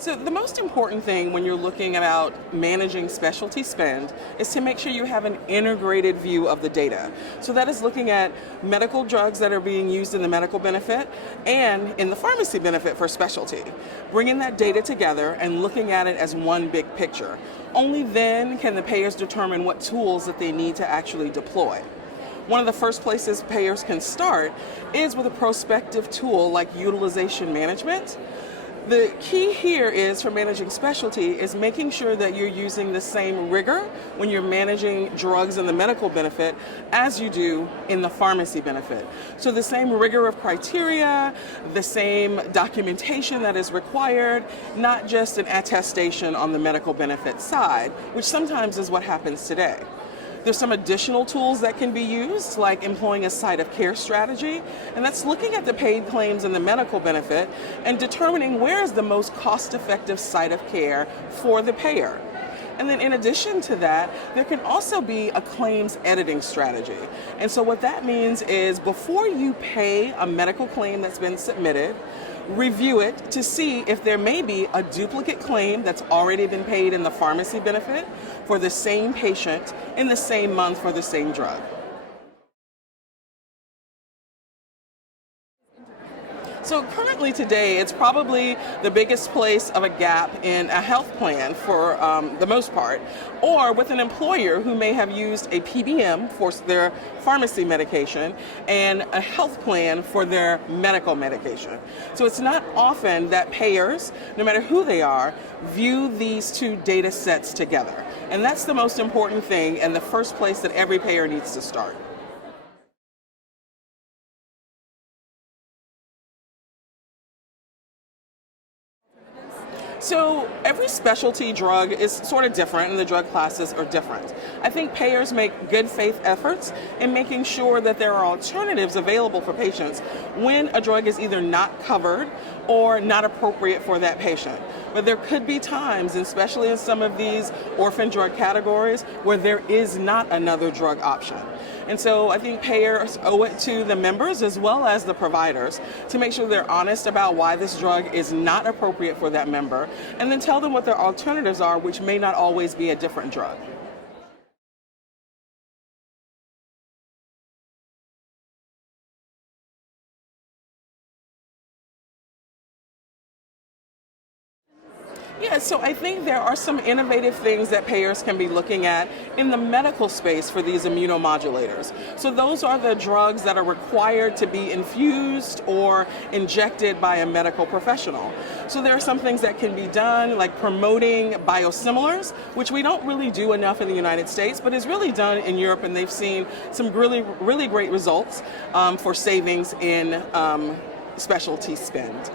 So the most important thing when you're looking about managing specialty spend is to make sure you have an integrated view of the data. So that is looking at medical drugs that are being used in the medical benefit and in the pharmacy benefit for specialty. Bringing that data together and looking at it as one big picture. Only then can the payers determine what tools that they need to actually deploy. One of the first places payers can start is with a prospective tool like utilization management. The key here is for managing specialty is making sure that you're using the same rigor when you're managing drugs in the medical benefit as you do in the pharmacy benefit. So the same rigor of criteria, the same documentation that is required, not just an attestation on the medical benefit side, which sometimes is what happens today. There's some additional tools that can be used, like employing a site of care strategy, and that's looking at the paid claims and the medical benefit and determining where is the most cost-effective site of care for the payer. And then in addition to that, there can also be a claims editing strategy. And so what that means is before you pay a medical claim that's been submitted, review it to see if there may be a duplicate claim that's already been paid in the pharmacy benefit for the same patient in the same month for the same drug. So currently today, it's probably the biggest place of a gap in a health plan for the most part, or with an employer who may have used a PBM for their pharmacy medication and a health plan for their medical medication. So it's not often that payers, no matter who they are, view these two data sets together. And that's the most important thing and the first place that every payer needs to start. So every specialty drug is sort of different and the drug classes are different. I think payers make good faith efforts in making sure that there are alternatives available for patients when a drug is either not covered or not appropriate for that patient. But there could be times, especially in some of these orphan drug categories, where there is not another drug option. And so I think payers owe it to the members as well as the providers to make sure they're honest about why this drug is not appropriate for that member, and then tell them what their alternatives are, which may not always be a different drug. Yeah, so I think there are some innovative things that payers can be looking at in the medical space for these immunomodulators. So those are the drugs that are required to be infused or injected by a medical professional. So there are some things that can be done, like promoting biosimilars, which we don't really do enough in the United States, but is really done in Europe, and they've seen some really great results for savings in specialty spend.